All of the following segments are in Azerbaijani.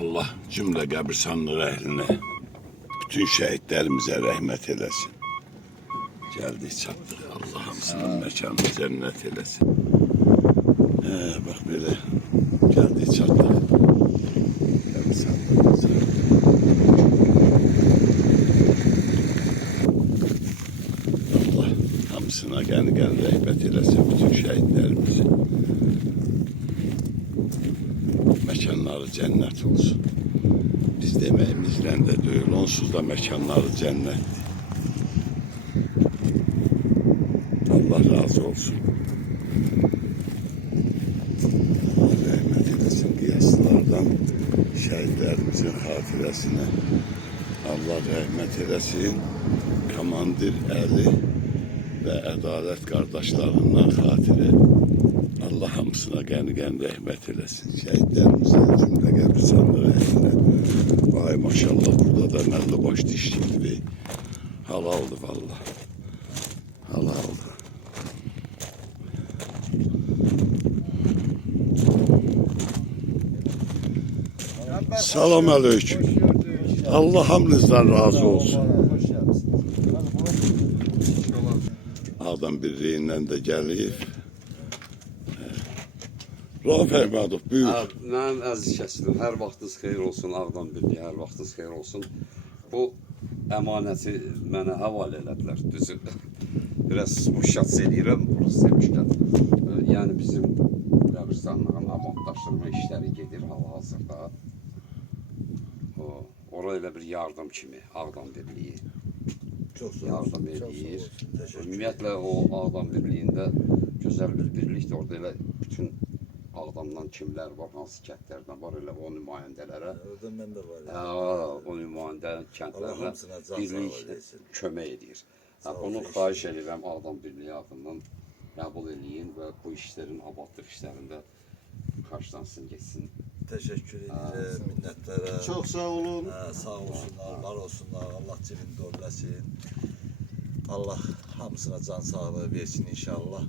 Allah cümle qəbirstanlıq əhlinə, bütün şəhidlərimizə rəhmət eləsin. Gəldik, çatdıq. Allah hamısının məkanını cənnət eləsin. Bax belə, gəldik, çatdıq. Qəbirstanlığımıza. Allah hamısına qəni-qəni rəhmət eləsin, bütün şəhidlərimizi. Məkanları cənnət olsun. Biz deməyimizlə də deyil, onsuz da məkanları cənnətdir. Allah razı olsun. Allah rəhmət eləsin qiyaslardan şəhidlərimizin xatirəsinə. Allah rəhmət eləsin komandir Əli və ədalət qardaşlarından xatirə. Allah hamısına qəni-qəni rəhmət eləsin. Şəhidlərimizə cümlə qəbirstanlıq əhlinə. Vay maşallah, burada da məlli baş dişlikdir. Halaldır valla. Halaldır. Salam aleyküm. Allah hamınızdan razı olsun. Adam birliğinden de gelip. Rauf Əhmədov, buyur. Mənim əziz kəsdim, hər vaxtınız xeyir olsun, Ağdam Birliyi, hər vaxtınız xeyir olsun. Bu əmanəti mənə həvalə elədilər, düzü. Biraz müşahs edirəm, burası demişkən. Yəni bizim qəbirstanlığın abadlaşdırma işləri gedir hal-hazırda. Ora elə bir yardım kimi Ağdam Birliyi yardım edir. Ümumiyyətlə o Ağdam Birliyində gözəl bir birlikdir. Orada elə bütün Ağdamdan kimlər var, hansı kəndlərdən var, elə o nümayəndələrə, o nümayəndə kəndlərə birlik kömək edir. Bunu xahiş edirəm Ağdam Birliyi adından qəbul edin və bu işlərin, abadlıq işlərində qarşılansın, geçsin. Teşekkür ederim minnetlərə. Çox sağ olun. Sağ olsunlar, var olsunlar. Allah cibin dövləsin. Allah hamısına can sağlığı versin inşallah.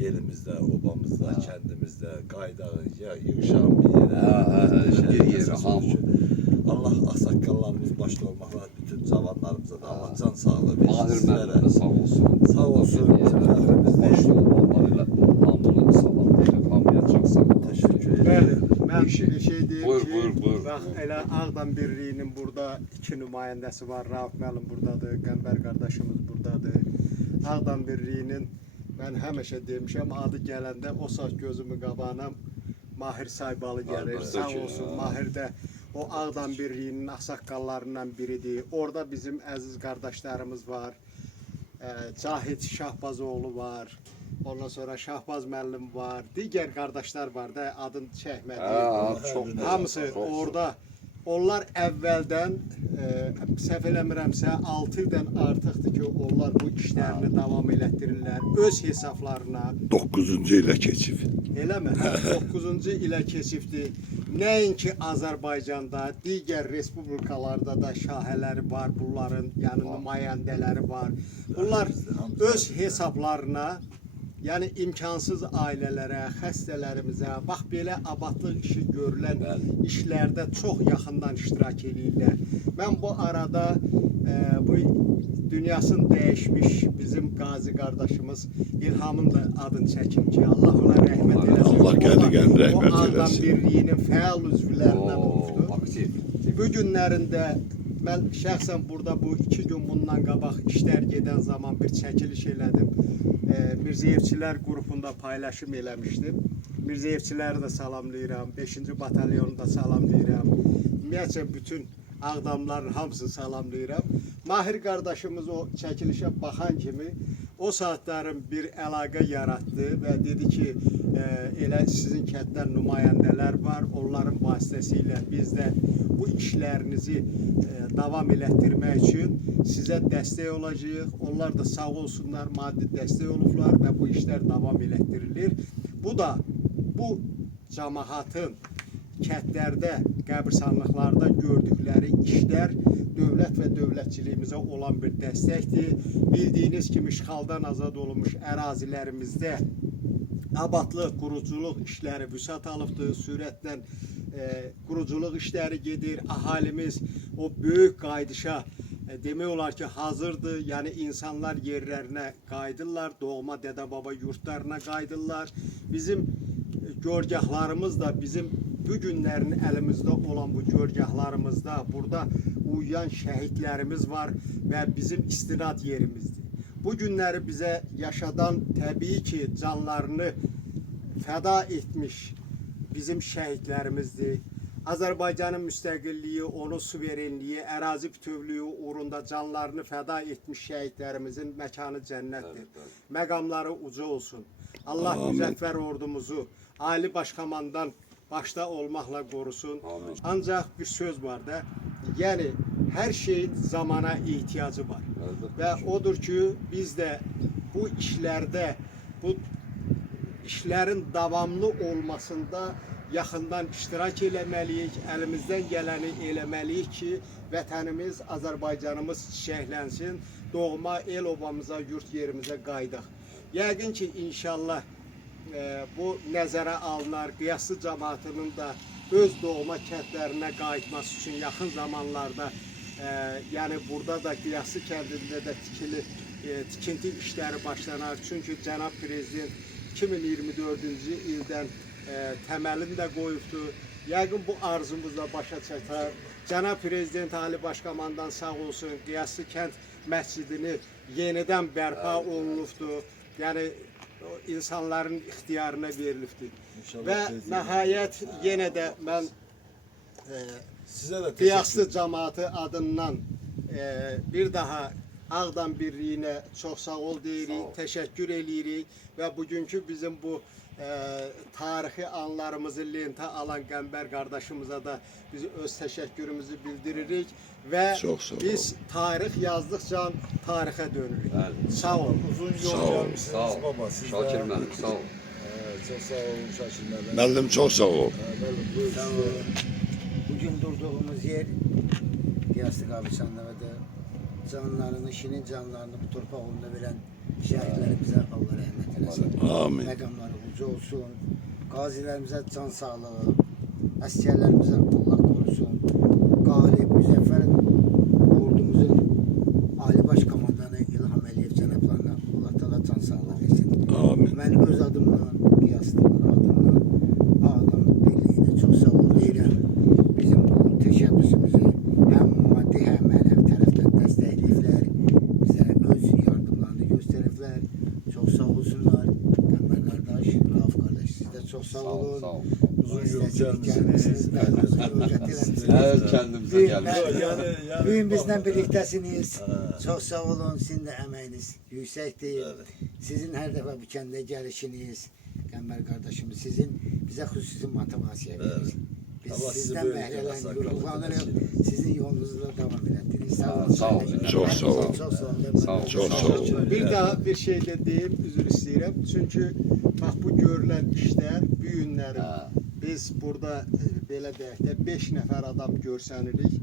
Elimizdə, obamızda, kəndimizdə, qaydağı, yığışan bir yerə. Bir yerə, hamı. Allah ağsaqqallarımız başda olmaqla bütün cavanlarımıza da Allah can sağlığı versin. Mahir müəllim də sağ olsun. Sağ olsun. Başda olmaqlarıyla hamını salamlayırıq, hamıya çox sağ olun. Teşekkür ederim. Bəli, mən bir şey deyim Buyur. bax, elə Ağdam Birliyinin burada iki nümayəndəsi var. Rauf müəllim buradadır, Qəmbər qardaşımız buradadır. Ağdam Birliyinin mən həmişə demişəm, adı gələndə o saat gözümü qabağına Mahir Saybalı gəlir. Sağ olsun, Mahir də o Ağdam Birliyinin ağsaqqallarından biridir. Orada bizim əziz qardaşlarımız var. Cahit Şahbazoğlu var. Ondan sonra Şahbaz müəllim var. Digər qardaşlar var da adını çəkmədi. Hamısı orada. Onlar əvvəldən səhv eləmirəmsə 6 ildən artıqdır ki, onlar bu işlərini davam elətdirirlər öz hesablarına. 9-cu ilə keçib. Eləmi? 9-cu ilə keçibdir. Nəinki Azərbaycanda, digər respublikalarda da şahələri var, bunların yəni nümayəndələri var. Bunlar öz hesablarına, yəni imkansız ailələrə, xəstələrimizə, bax belə abadlıq işi görülən işlərdə çox yaxından iştirak edirlər. Mən bu arada bu dünyasını dəyişmiş bizim qazi qardaşımız İlhamın da adını çəkim ki, Allah ona rəhmət eləsin. Allah qəni-qəni rəhmət O Ağdam eləsin. Birliyinin fəal üzvlərindən olmuşdur. Bu günlərində mən şəxsən burada bu 2 gün bundan qabaq işlər gedən zaman bir çəkiliş elədim. Mirzəyevçilər qrupunda paylaşım eləmişdim. Mirzəyevçiləri də salamlayıram, 5-ci batalyonu da salamlayıram. Ümumiyyətlə bütün Ağdamların hamısını salamlayıram. Mahir qardaşımız o çəkilişə baxan kimi o saatların bir əlaqə yaratdı və dedi ki, elə sizin kənddən nümayəndələr var, onların vasitəsilə biz də bu işlərinizi davam elətdirmək üçün sizə dəstək olacağıq. Onlar da sağ olsunlar, maddi dəstək olublar və bu işlər davam elətdirilir. Bu da bu cəmaatın kəndlərdə, qəbirstanlıqlarda gördükləri işlər dövlət və dövlətçiliyimizə olan bir dəstəkdir. Bildiyiniz kimi işğaldan azad olunmuş ərazilərimizdə abadlıq, quruculuq işləri vüsət alıbdır, sürətlə quruculuq işləri gedir. Ahalimiz o böyük qayıdışa demək olar ki, hazırdır. Yəni insanlar yerlərinə qayıdırlar, doğma dədə-baba yurtlarına qayıdırlar. Bizim görgahlarımız da bizim bu günlərin əlimizdə olan bu görgahlarımızda burada uyuyan şəhidlərimiz var və bizim istinad yerimizdir. Bu günləri bizə yaşadan təbii ki, canlarını fəda etmiş bizim şəhidlərimizdir. Azərbaycanın müstəqilliyi, onun suverenliyi, ərazi bütövlüyü uğrunda canlarını fəda etmiş şəhidlərimizin məkanı cənnətdir. Məqamları uca olsun. Allah müzəffər ordumuzu Ali Başkomandan başda olmaqla qorusun. Ancaq bir söz var da, yəni hər şeyin zamana ehtiyacı var. Və odur ki, biz də bu işlərdə, bu işlərin davamlı olmasında yaxından iştirak eləməliyik, əlimizdən gələni eləməliyik ki, vətənimiz, Azərbaycanımız çiçəklənsin, doğma el obamıza, yurt yerimizə qayıdaq. Yəqin ki, inşallah bu nəzərə alınar, Qiyaslı cəmaatının da öz doğma kəndlərinə qayıtması üçün yaxın zamanlarda, yəni burada da Qiyaslı kəndində də tikinti işləri başlanar. Çünki Cənab Prezident 2024-cü ildən təməlini də qoyubdur. Yəqin bu arzumuzla başa çatar. Cənab Prezident Ali Başkomandan sağ olsun, Qiyaslı kənd məscidini yenidən bərpa olunubdur. Yəni insanların ixtiyarına verilibdir. Və nəhayət yenə də mən Qiyaslı cəmaatı adından bir daha Ağdam birliyinə çox sağ ol deyirik, təşəkkür eləyirik və bugünkü bizim bu tarixi anlarımızı lentə alan Qəmbər qardaşımıza da biz öz təşəkkürümüzü bildiririk və biz tarix yazdıqca tarixə dönürük. Sağ olun. Uzun yol gəlmişsiniz baba. Şakir müəllim, sağ ol. Çok sağ olun Şakir müəllim. Müəllim çox sağ ol. Sağ olun. Bugün durduğumuz yer Qiyaslı Qabristanlıqda canlarını, şirin canlarını bu torpaq uğrunda verən şəhidlərimizə Allah rəhmət eləsin. Amin. Məqamları uca olsun. Qazilərimizə can sağlığı, əsgərlərimizə Allah qorusun. Qalib, müzəffər ordumuzun Ali Başkomandanı İlham Əliyev cənablarına Allah təala can sağlığı versin. Amin. Mən öz adımla, Qiyaslılar adımla Ağdam birliyinə çox sağ ol deyirəm. Bizim bu təşəbbüsümüzü həm maddi, həm mənəvi tərəfdən dəstəkləyiblər. Bizə öz yardımlarını göstəriblər. Çox sağ olsunlar. Qəmbər qardaş, Rauf qardaş, siz də çox sağ olun. Sağ ol. Uzun yol gəlmişsiniz. Hər kəndimizə gəlmişik. Bugün bizlə birlikdəsiniz. Çox sağ olun. Sizin də əməyiniz yüksəkdir. Sizin hər dəfə bu kəndə gəlişiniz, Qəmbər qardaşımız sizin bizə xüsusi motivasiya verir. Biz Allah sizi sizdən böyük bəhrələnib, yarasa ruhlanırıq. qardaşım. Sizin yolunuzda davam elətdiniz. Sağ olun. Sağ ol. Çox sağ ol. Çox sağ olun. Sağ ol. Çox sağ ol. Bir daha bir şey də deyib, üzr istəyirəm. Çünki bax bu görülən işlər bu günləri biz burada belə deyək də 5 nəfər adam görsənirik.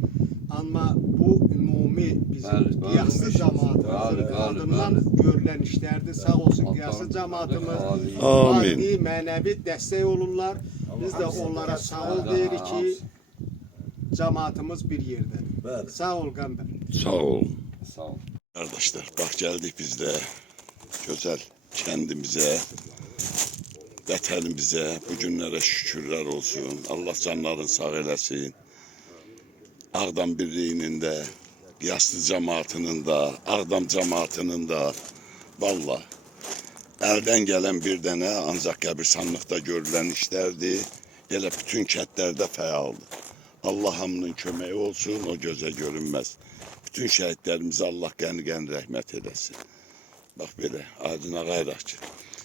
Amma bu ümumi bizim Qiyaslı cəmaatımızın adından görülən işlərdir. Sağ olsun Qiyaslı cəmaatımız. Amin. Maddi, mənəvi dəstək olurlar. Biz də onlara sağ ol deyirik ki, cəmaatımız bir yerdədir. Bəli. Sağ ol Qəmbər. Sağ ol. Sağ ol. Kardeşler bak geldik biz de güzel kendimize, vətənimizə, bu günlərə şükürlər olsun. Allah canların sağ eləsin. Ağdam birliyinin də, Qiyaslı cəmaatının da, Ağdam cəmaatının da valla əldən gələn bir dənə ancaq qəbirstanlıqda görülən işlərdir. Elə bütün kəndlərdə fəaldır. Allah hamının köməyi olsun, o gözə görünməz. Bütün şəhidlərimizə Allah qəni-qəni rəhmət eləsin. Bax belə, adına qayraq ki,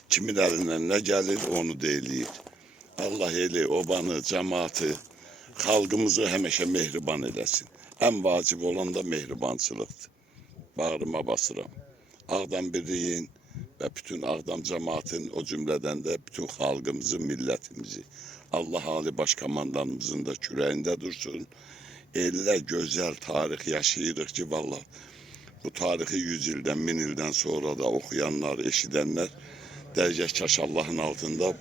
kimin əlindən nə gəlir, onu deyiləyir. Allah eli, obanı, cəmaatı, xalqımızı həmişə mehriban eləsin. Ən vacib olan da mehribançılıqdır. Bağrıma basıram. Ağdam birliyin və bütün Ağdam cəmaatın, o cümlədən də bütün xalqımızı, millətimizi, Allah Ali Başkomandanımızın da kürəyində dursun. Elə gözəl tarix yaşayırıq ki, vallahi bu tarixi 100 ildən, 1000 ildən sonra da oxuyanlar, eşidənlər dərgah kaş Allahın altında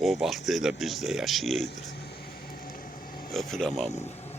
o vaxt elə biz də yaşayaydıq. Öpürəm hamını.